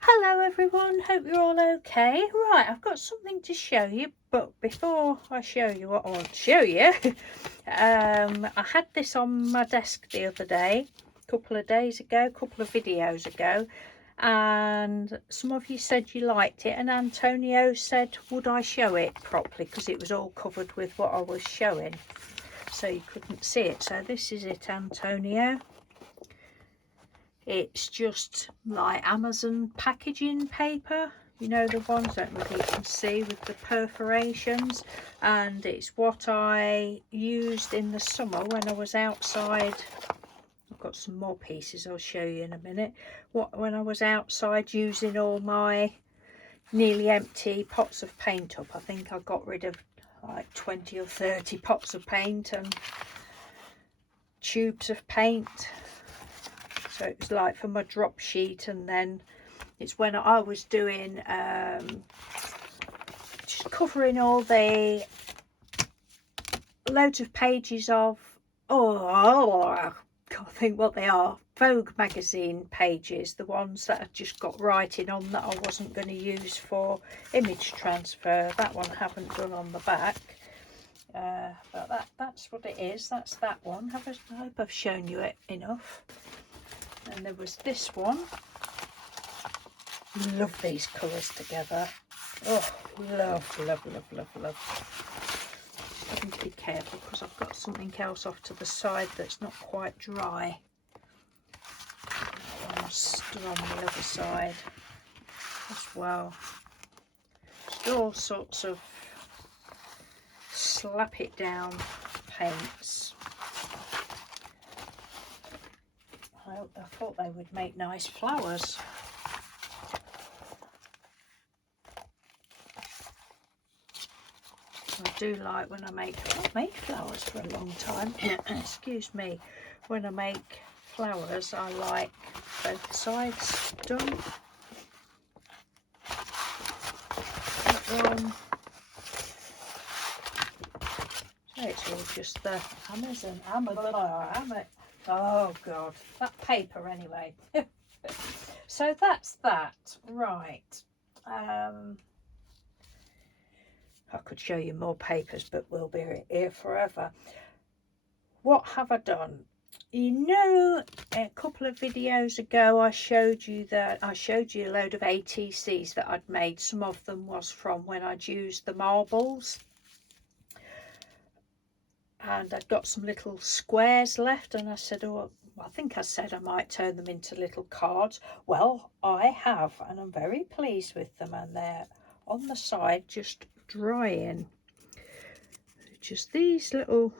Hello everyone, hope you're all okay. Right, I've got something to show you, but before I show you what I want to show you, I had this on my desk the other day, a couple of days ago, a couple of videos ago, and some of you said you liked it, and Antonio said would I show it properly because it was all covered with what I was showing, so you couldn't see it. So this is it, Antonio. It's just like Amazon packaging paper, you know, the ones that you can see with the perforations, and it's what I used in the summer when I was outside. I've got some more pieces I'll show you in a minute. When I was outside using all my nearly empty pots of paint up. I think I got rid of like 20 or 30 pots of paint and tubes of paint. So it's like for my drop sheet, and then it's when I was doing just covering all the loads of pages of, I can't think what they are, Vogue magazine pages, the ones that I just got writing on that I wasn't going to use for image transfer. That one I haven't done on the back, but that's what it is. That's that one. I hope I've shown you it enough. And there was this one. Love these colours together. Oh, love, love, love, love, love. I need to be careful because I've got something else off to the side that's not quite dry. That one's still on the other side as well. Just all sorts of slap it down paints. I thought they would make nice flowers. I do like when I make flowers for a long time. Excuse me. When I make flowers, I like both sides done. That one. So it's all just the Amazon. Oh God, that paper anyway. So that's that. Right. I could show you more papers, but we'll be here forever. What have I done? You know, a couple of videos ago I showed you a load of ATCs that I'd made. Some of them was from when I'd used the marbles, and I'd got some little squares left, and I said, oh, I think I said I might turn them into little cards. Well, I have, and I'm very pleased with them, and they're on the side just drying. Just these little,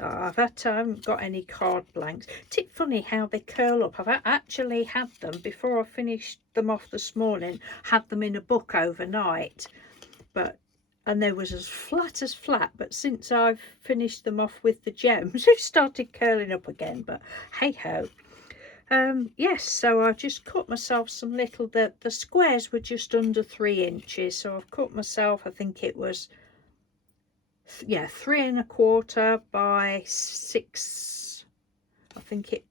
I haven't got any card blanks. It's funny how they curl up. I've actually had them, before I finished them off this morning, had them in a book overnight, and they was as flat, but since I've finished them off with the gems, they've started curling up again, but hey ho. Yes, so I just cut myself some little, the squares were just under 3 inches, so I've cut myself, I think it was, yeah, 3 1/4 by 6, I think it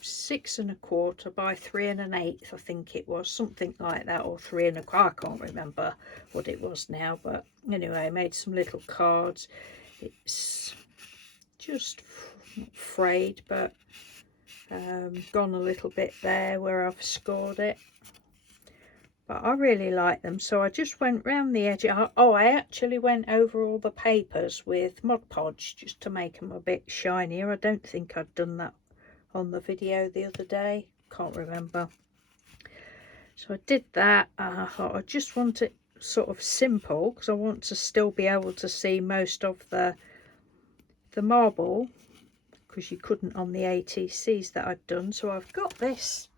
6 1/4 by 3 1/8, I think it was, something like that, or 3 1/4. I can't remember what it was now, but anyway, I made some little cards. It's just not frayed, but gone a little bit there where I've scored it. But I really like them, so I just went round the edge. I actually went over all the papers with Mod Podge just to make them a bit shinier. I don't think I'd done that on the video the other day, can't remember. So I did that. I thought I just want it sort of simple because I want to still be able to see most of the marble, because you couldn't on the ATCs that I'd done. So I've got this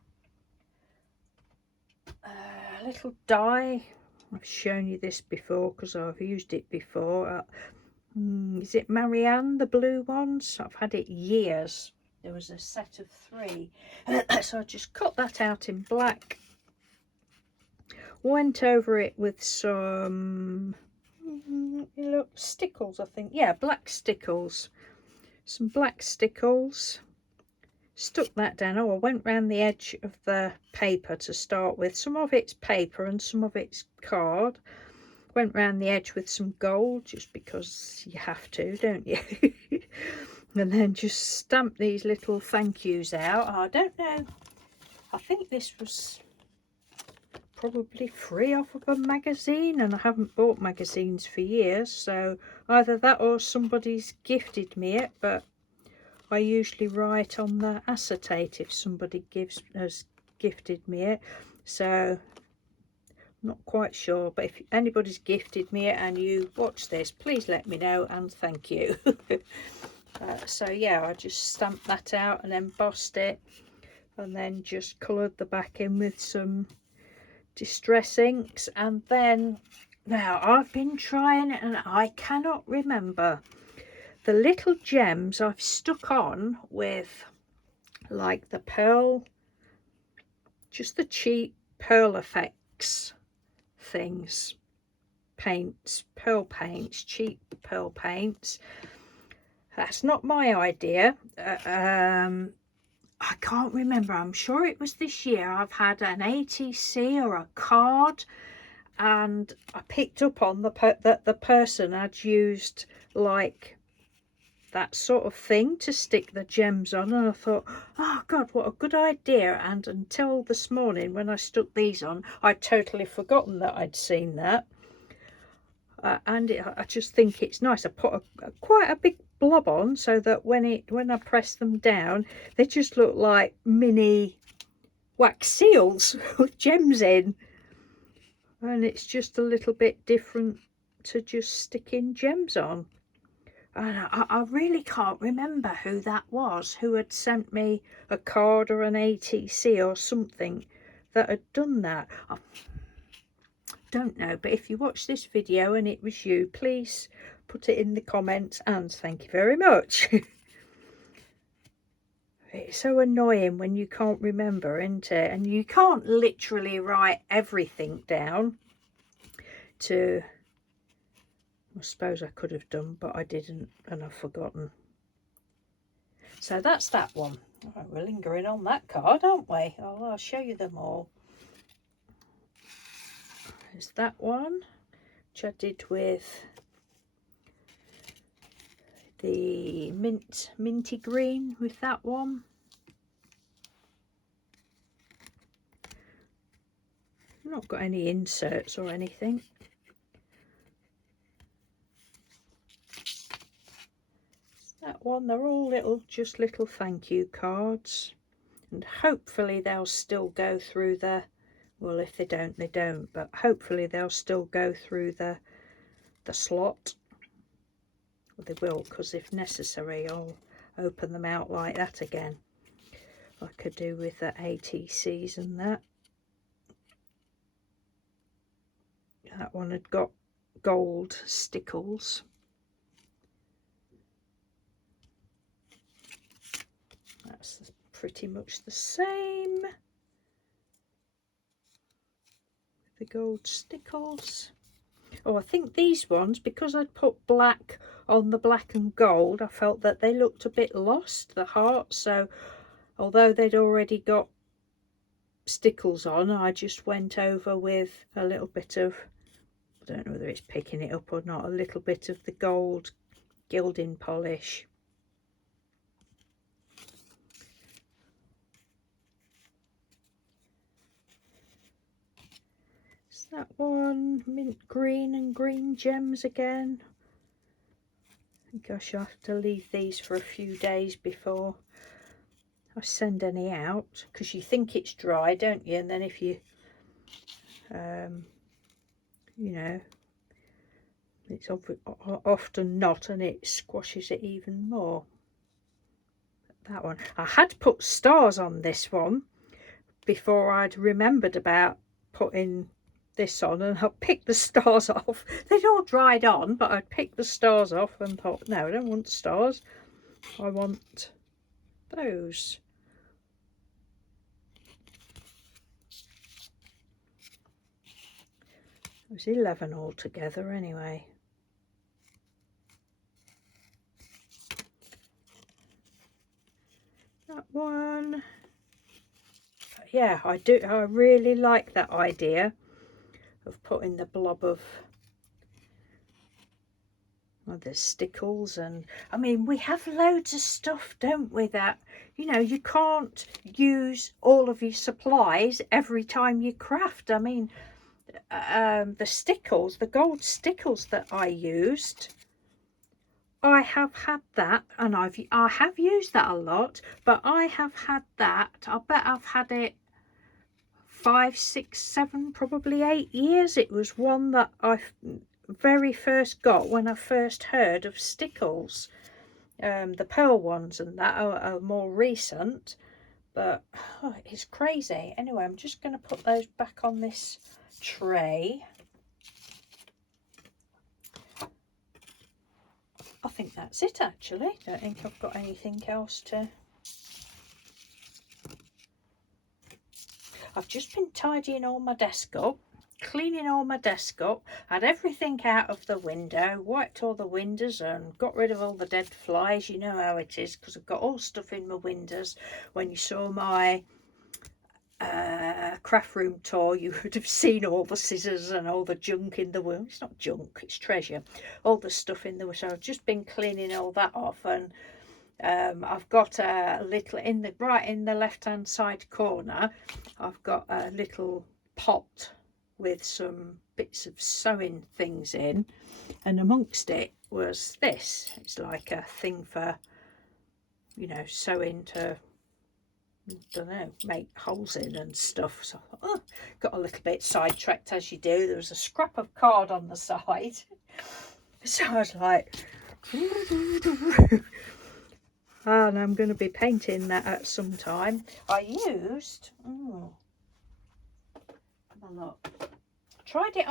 little die. I've shown you this before because I've used it before. Is it Marianne, the blue ones? I've had it years. There was a set of 3. So I just cut that out in black. Went over it with some look, stickles, I think. Yeah, black stickles. Some black stickles. stuck that down. Oh, I went round the edge of the paper to start with. Some of it's paper and some of it's card. Went round the edge with some gold just because you have to, don't you? And then just stamp these little thank yous out. I don't know, I think this was probably free off of a magazine, and I haven't bought magazines for years, so either that or somebody's gifted me it, but I usually write on the acetate if somebody has gifted me it, so not quite sure. But if anybody's gifted me it and you watch this, please let me know and thank you. So yeah, I just stamped that out and embossed it, and then just coloured the back in with some distress inks. And then now I've been trying and I cannot remember the little gems I've stuck on with, like the pearl, just the cheap pearl effects things, paints, pearl paints, cheap pearl paints. That's not my idea. I can't remember. I'm sure it was this year. I've had an ATC or a card, and I picked up on that the person had used like that sort of thing to stick the gems on, and I thought, oh God, what a good idea. And until this morning when I stuck these on, I'd totally forgotten that I'd seen that. I just think it's nice. I put quite a big blob on so that when I press them down, they just look like mini wax seals with gems in, and it's just a little bit different to just sticking gems on. And I really can't remember who that was, who had sent me a card or an ATC or something that had done that. I don't know, but if you watch this video and it was you, please put it in the comments, and thank you very much. It's so annoying when you can't remember, isn't it? And you can't literally write everything down to... I suppose I could have done, but I didn't, and I've forgotten. So that's that one. Right, we're lingering on that card, aren't we? Oh, I'll show you them all. There's that one, which I did with the minty green with that one. Not got any inserts or anything. That one, they're all just little thank you cards, and hopefully they'll still go through the, well, if they don't, they don't, but hopefully they'll still go through the slot. Well, they will, because if necessary I'll open them out like that again, like I do with the ATCs and that. That one had got gold stickles. That's pretty much the same. The gold stickles. Oh, I think these ones, because I'd put black on the black and gold, I felt that they looked a bit lost, the hearts. So although they'd already got stickles on, I just went over with a little bit of, I don't know whether it's picking it up or not, a little bit of the gold gilding polish. Is that one mint green and green gems again? I think I shall have to leave these for a few days before I send any out, because you think it's dry, don't you? And then if you you know, it's often not, and it squashes it even more. That one, I had put stars on this one before I'd remembered about putting this on, and I picked the stars off. They'd all dried on, but I'd picked the stars off and thought, no, I don't want stars, I want those. It was 11 altogether anyway. that one. But yeah, I really like that idea of putting the blob of the stickles. And I mean, we have loads of stuff, don't we, that, you know, you can't use all of your supplies every time you craft. I mean, the stickles, the gold stickles that I used, I have had that, and I have used that a lot, but I have had that, I bet I've had it 5, 6, 7, probably 8 years. It was one that I very first got when I first heard of stickles. The pearl ones and that are more recent, but oh, it's crazy. Anyway, I'm just going to put those back on this tray. I think that's it, actually. Don't think I've got anything else to... I've just been tidying all my desk up, cleaning all my desk up, had everything out of the window, wiped all the windows and got rid of all the dead flies. You know how it is, because I've got all stuff in my windows. When you saw my craft room tour, you would have seen all the scissors and all the junk in the room. It's not junk, it's treasure. All the stuff in the... So I've just been cleaning all that off, and I've got a little right in the left hand side corner. I've got a little pot with some bits of sewing things in, and amongst it was this. It's like a thing for, you know, sewing to, I don't know, make holes in and stuff. So I thought, oh, got a little bit sidetracked, as you do. There was a scrap of card on the side, so I was like and I'm going to be painting that at some time. I used, have a look. Tried it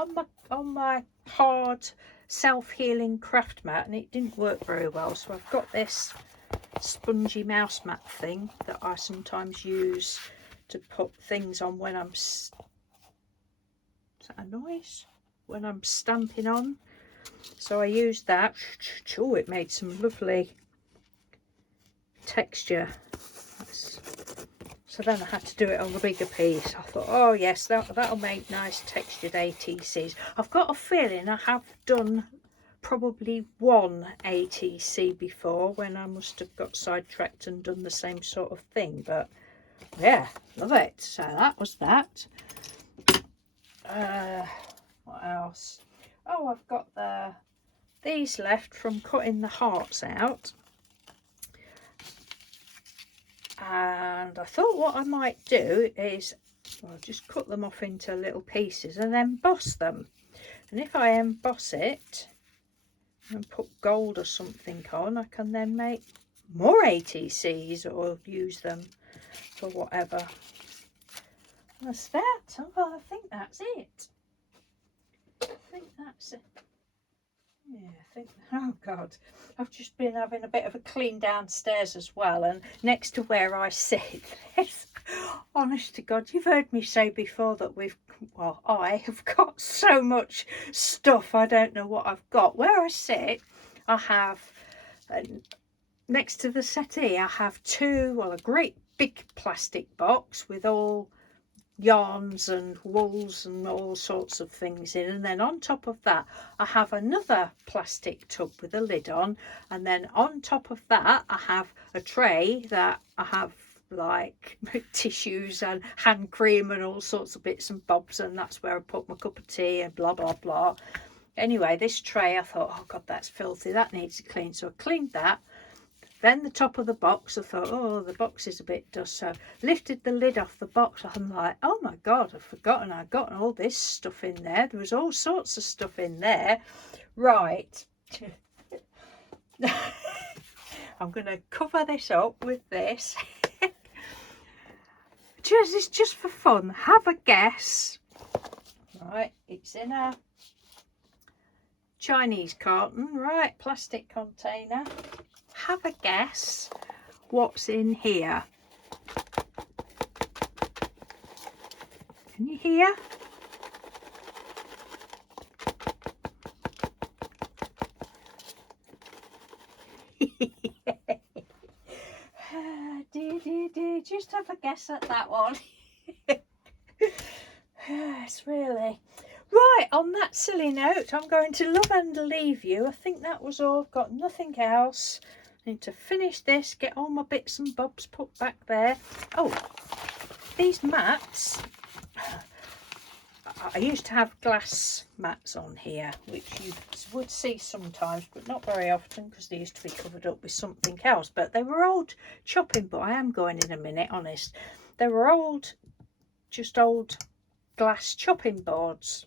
on my hard self-healing craft mat, and it didn't work very well. So I've got this spongy mouse mat thing that I sometimes use to put things on when I'm... Is that a noise? When I'm stamping on. So I used that. Oh, it made some lovely texture. So then I had to do it on the bigger piece. I thought, oh yes, that'll make nice textured ATCs. I've got a feeling I have done probably one ATC before, when I must have got sidetracked and done the same sort of thing. But yeah, love it. So that was that. What else? Oh, I've got these left from cutting the hearts out. And I thought what I might do is, well, just cut them off into little pieces and then emboss them. And if I emboss it and put gold or something on, I can then make more ATCs or use them for whatever. That's that. Oh, well, I think that's it. I think that's it. Yeah, I think, oh God, I've just been having a bit of a clean downstairs as well, and next to where I sit, there's, honest to God, you've heard me say before that I have got so much stuff, I don't know what I've got. Where I sit, I have, next to the settee, I have a great big plastic box with all yarns and wools and all sorts of things in, and then on top of that I have another plastic tub with a lid on, and then on top of that I have a tray that I have like tissues and hand cream and all sorts of bits and bobs, and that's where I put my cup of tea and blah blah blah. Anyway, this tray, I thought, oh God, that's filthy, that needs to clean. So I cleaned that. Then the top of the box, I thought, oh, the box is a bit dust. So lifted the lid off the box. I'm like, oh my God, I've forgotten I'd gotten all this stuff in there. There was all sorts of stuff in there. Right. I'm going to cover this up with this. It's just for fun. Have a guess. Right, it's in a Chinese carton. Right, plastic container. Have a guess what's in here. Can you hear? ever guess at that one? Yes, really. Right, on that silly note, I'm going to love and leave you. I think that was all. I've got nothing else. I need to finish this, get all my bits and bobs put back there. Oh, these mats. I used to have glass mats on here, which you would see sometimes, but not very often because they used to be covered up with something else. But they were old chopping board. I am going in a minute, honest. They were old, just old glass chopping boards.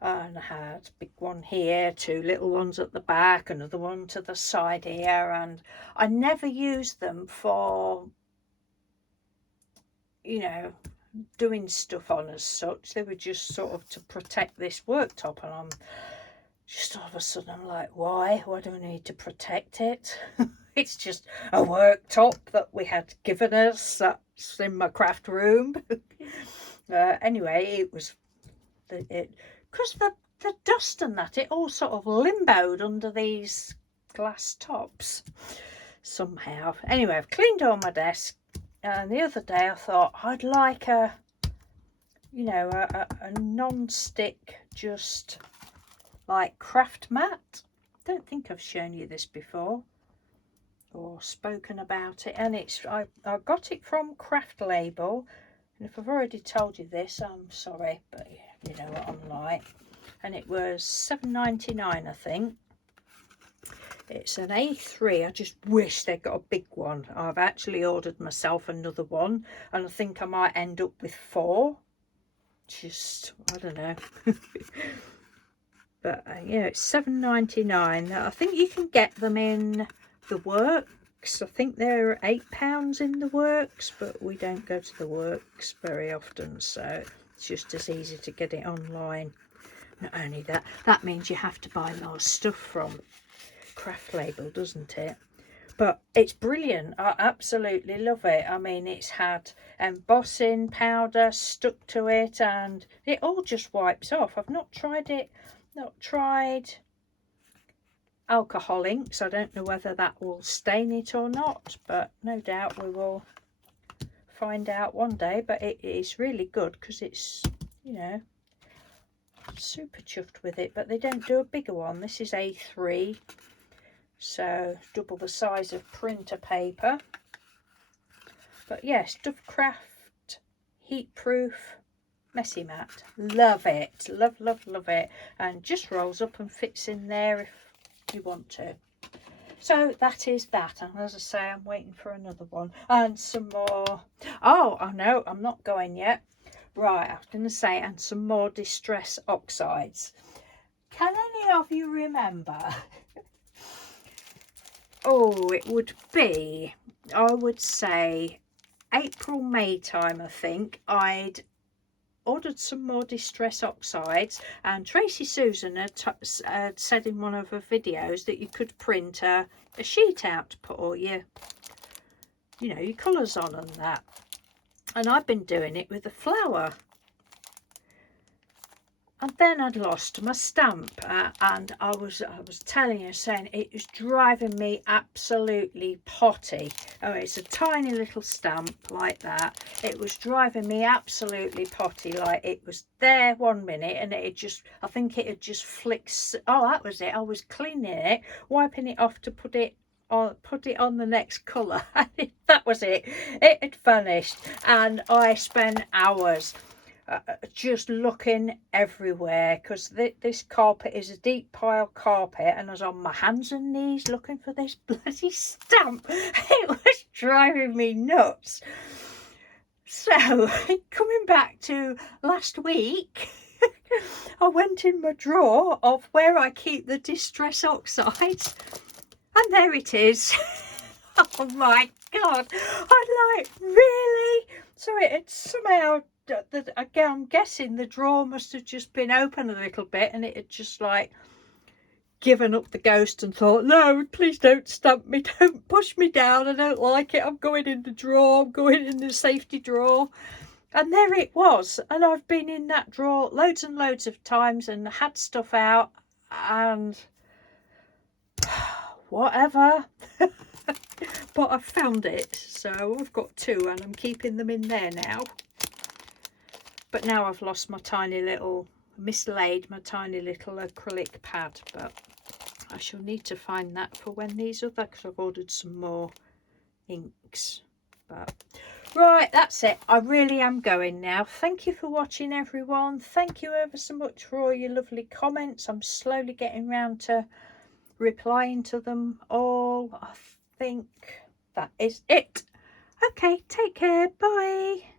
And I had a big one here, two little ones at the back, another one to the side here, and I never used them for, you know, doing stuff on as such. They were just sort of to protect this worktop, and I'm just all of a sudden I'm like, why do I need to protect it? It's just a worktop that we had given us, that's in my craft room. Anyway, it was because the dust and that, it all sort of limboed under these glass tops somehow. Anyway, I've cleaned all my desk, and the other day I thought I'd like a, you know, a non-stick, just like craft mat. Don't think I've shown you this before or spoken about it, and it's I got it from Craft Label, and if I've already told you this, I'm sorry, but you know what I'm like. And it was $7.99, I think. It's an A3. I just wish they'd got a big one. I've actually ordered myself another one, and I think I might end up with 4. Just, I don't know. But yeah, it's $7.99. I think you can get them in the Works. I think they're £8 in the Works, but we don't go to the Works very often, so it's just as easy to get it online. Not only that, that means you have to buy more stuff from Craft Label, doesn't it? But it's brilliant. I absolutely love it. I mean, it's had embossing powder stuck to it, and it all just wipes off. I've not tried it, not tried alcohol inks. I don't know whether that will stain it or not, but no doubt we will find out one day. But it is really good because it's, you know, super chuffed with it. But they don't do a bigger one. This is A3, so double the size of printer paper. But yes, Dovecraft heat proof messy mat. Love it. Love it. And just rolls up and fits in there if you want to. So that is that, and as I say, I'm waiting for another one and some more. Oh no, I'm not going yet. Right, I was going to say, and some more distress oxides. Can any of you remember? Oh, it would be, I would say, April, May time, I think. I'd ordered some more distress oxides, and Tracy Susan had said in one of her videos that you could print a sheet out to put all your, you know, your colours on and that. And I've been doing it with a flower. And then I'd lost my stamp, and I was telling you, saying it was driving me absolutely potty. Oh, it's a tiny little stamp like that. It was driving me absolutely potty. Like, it was there 1 minute, and it just, I think it had just flicked. Oh, that was it. I was cleaning it, wiping it off to put it on the next colour. That was it. It had vanished, and I spent hours just looking everywhere, because this carpet is a deep pile carpet, and I was on my hands and knees looking for this bloody stamp. It was driving me nuts. So coming back to last week, I went in my drawer of where I keep the distress oxides, and there it is. Oh my god, I'm like, really? So it had somehow, again, I'm guessing the drawer must have just been open a little bit, and it had just like given up the ghost and thought, no, please don't stamp me, don't push me down, I don't like it, I'm going in the drawer, I'm going in the safety drawer. And there it was, and I've been in that drawer loads and loads of times and had stuff out, and whatever. But I've found it, so I've got 2 and I'm keeping them in there now. But now I've lost my tiny little, mislaid my tiny little acrylic pad, but I shall need to find that for when these other, because I've ordered some more inks. But right, that's it. I really am going now. Thank you for watching, everyone. Thank you ever so much for all your lovely comments. I'm slowly getting round to replying to them all. I think that is it. Okay, take care. Bye.